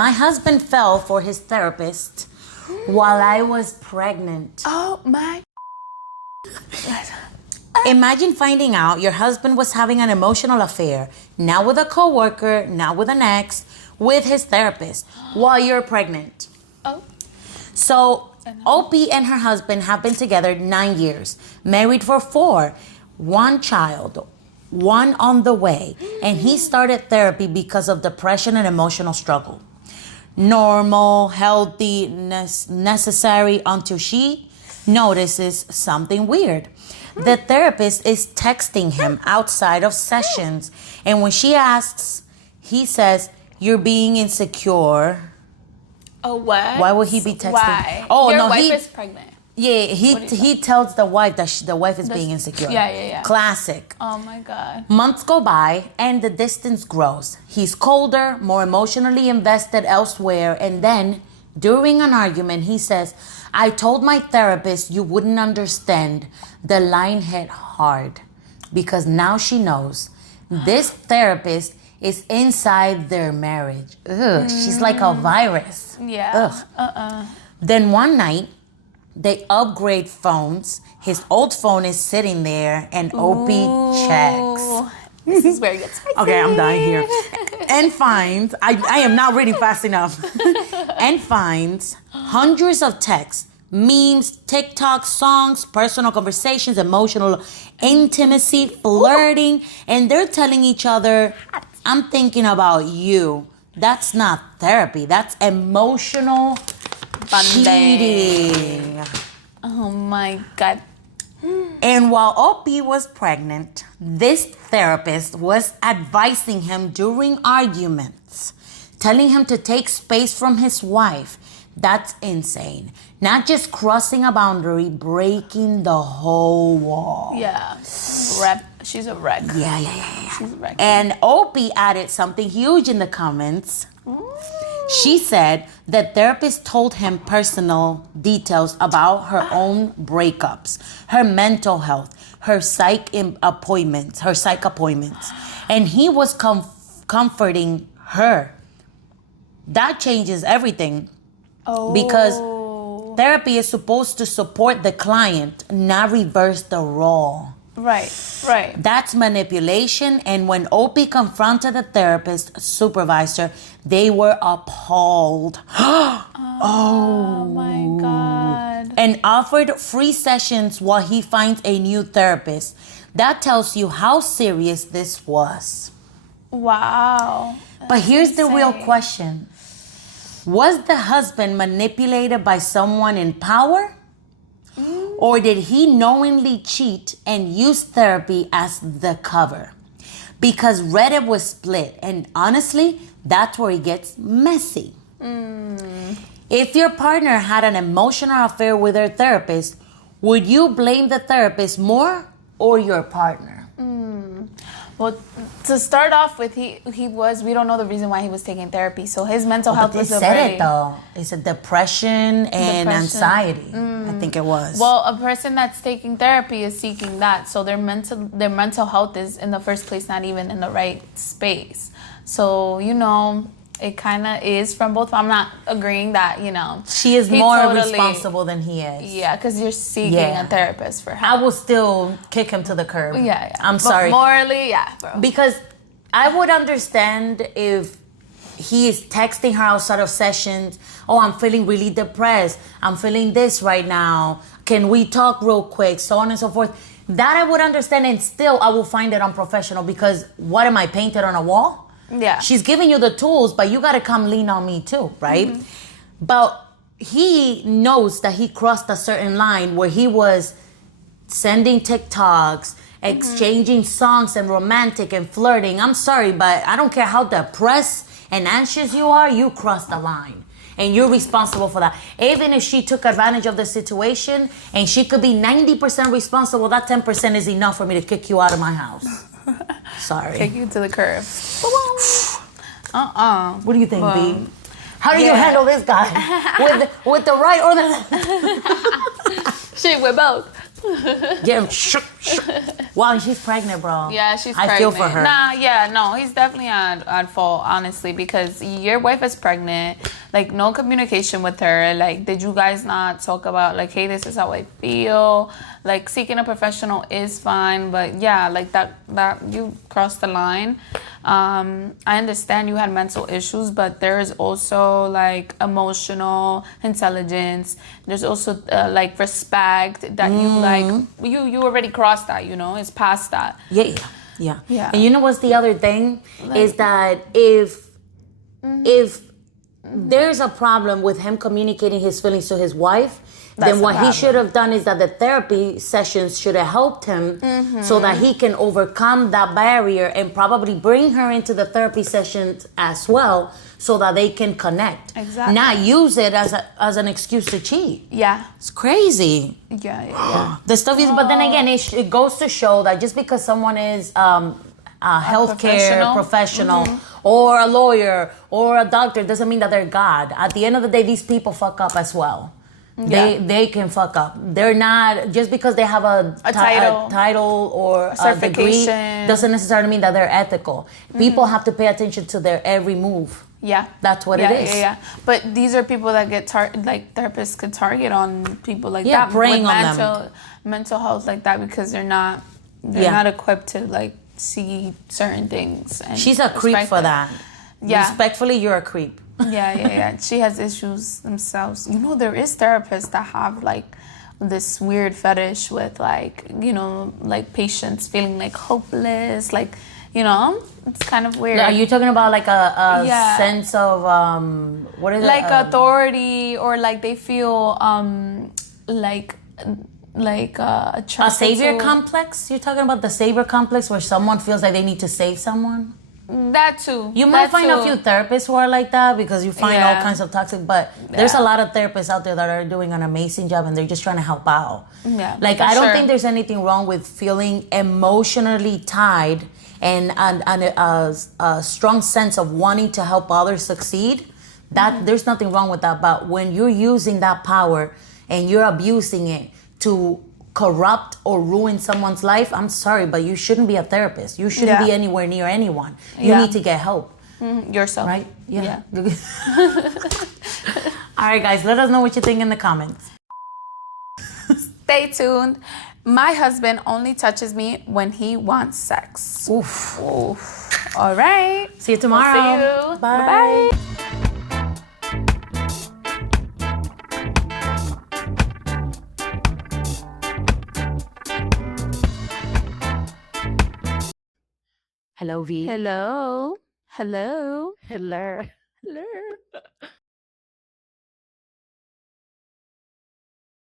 My husband fell for his therapist while I was pregnant. Oh my. Imagine finding out your husband was having an emotional affair, now with a coworker, now with an ex, with his therapist, while you're pregnant. Oh. So, Opie and her husband have been together 9 years, married for 4, 1 child, 1 on the way, and he started therapy because of depression and emotional struggle. Normal, healthy, necessary until she notices something weird. The therapist is texting him outside of sessions, and when she asks, he says, "You're being insecure." Oh, what? Why would he be texting? Why? Oh, Your no, wife is pregnant. Yeah, he tells the wife that the wife is being insecure. Yeah. Classic. Oh my God. Months go by and the distance grows. He's colder, more emotionally invested elsewhere, and then during an argument, he says, "I told my therapist you wouldn't understand." The line hit hard because now she knows this therapist is inside their marriage. Ugh, she's like a virus. Yeah. Ugh. Then one night, they upgrade phones. His old phone is sitting there, and Opie checks. This is where it gets spicy. Okay, I'm dying here. And finds, I am not reading fast enough. And finds hundreds of texts, memes, TikTok, songs, personal conversations, emotional intimacy, flirting, and they're telling each other, "I'm thinking about you." That's not therapy. That's emotional cheating. Oh my God. And while Opie was pregnant, this therapist was advising him during arguments, telling him to take space from his wife. That's insane. Not just crossing a boundary, breaking the whole wall. Yeah. She's a wreck. Yeah. She's a wreck. And Opie added something huge in the comments. She said the therapist told him personal details about her own breakups, her mental health, her psych appointments, and he was comforting her. That changes everything. Because therapy is supposed to support the client, not reverse the role. Right. That's manipulation. And when Opie confronted the therapist supervisor, they were appalled. Oh my God. And offered free sessions while he finds a new therapist. That tells you how serious this was. Wow. But here's the real question. Was the husband manipulated by someone in power? Or did he knowingly cheat and use therapy as the cover? Because Reddit was split, and honestly, that's where it gets messy. If your partner had an emotional affair with their therapist, would you blame the therapist more or your partner? Well, to start off with, we don't know the reason why he was taking therapy. So his mental health was already... They said it though. They said depression and anxiety. I think it was. Well, a person that's taking therapy is seeking that. So their mental health is in the first place not even in the right space. So, it kind of is from both. I'm not agreeing that, she is more responsible than he is. Yeah, because you're seeking a therapist for help. I will still kick him to the curb. Yeah. I'm sorry. Morally, yeah, bro. Because I would understand if he is texting her outside of sessions. "Oh, I'm feeling really depressed. I'm feeling this right now. Can we talk real quick?" So on and so forth. That I would understand, and still I will find it unprofessional because what am I, painted on a wall? Yeah. She's giving you the tools, but you got to come lean on me too, right? But he knows that he crossed a certain line where he was sending TikToks, exchanging songs and romantic and flirting. I'm sorry, but I don't care how depressed and anxious you are, you crossed the line. And you're responsible for that. Even if she took advantage of the situation and she could be 90% responsible, that 10% is enough for me to kick you out of my house. Sorry. Kick you to the curb. What do you think, B? How do you handle this guy? with the right or the left? Shit, we're both. Get him shook. Wow, she's pregnant, bro. Yeah, she's pregnant. I feel for her. Nah, yeah, no, he's definitely at fault, honestly, because your wife is pregnant. Like, no communication with her. Like, did you guys not talk about, like, hey, this is how I feel? Like, seeking a professional is fine, but yeah, like, that you crossed the line. I understand you had mental issues, but there is also, like, emotional intelligence. There's also, like, respect that you, like, you already crossed that, you know? It's past that. Yeah. Yeah. And you know what's the other thing? Is that if there's a problem with him communicating his feelings to his wife, then what he should have done is that the therapy sessions should have helped him so that he can overcome that barrier and probably bring her into the therapy sessions as well so that they can connect. Exactly. Not use it as an excuse to cheat. Yeah. It's crazy. Yeah. The stuff is, but then again, it goes to show that just because someone is a healthcare professional or a lawyer or a doctor doesn't mean that they're God. At the end of the day, these people fuck up as well. Yeah. They can fuck up. They're not, just because they have a title or a degree doesn't necessarily mean that they're ethical. People have to pay attention to their every move. Yeah. That's what it is. Yeah. But these are people that get like therapists could target on people like that. Preying with on them. Mental health like that because they're not equipped to like see certain things. And she's a creep for that. Yeah. Respectfully, you're a creep. Yeah. She has issues themselves. You know, there is therapists that have like this weird fetish with like, you know, like patients feeling like hopeless, like, you know, it's kind of weird. Are you talking about like a sense of what is like it? Authority, or like they feel like a savior complex? You're talking about the savior complex where someone feels like they need to save someone? That too. You might find a few therapists who are like that because you find all kinds of toxic, but there's a lot of therapists out there that are doing an amazing job and they're just trying to help out. Yeah. Like, I don't think there's anything wrong with feeling emotionally tied and a strong sense of wanting to help others succeed. That there's nothing wrong with that. But when you're using that power and you're abusing it to corrupt or ruin someone's life, I'm sorry, but you shouldn't be a therapist. You shouldn't be anywhere near anyone. You need to get help. Yourself. Right? Yeah. All right, guys, let us know what you think in the comments. Stay tuned. My husband only touches me when he wants sex. Oof. All right. See you tomorrow. We'll see you. Bye. Bye. Hello, V. Hello. Hello.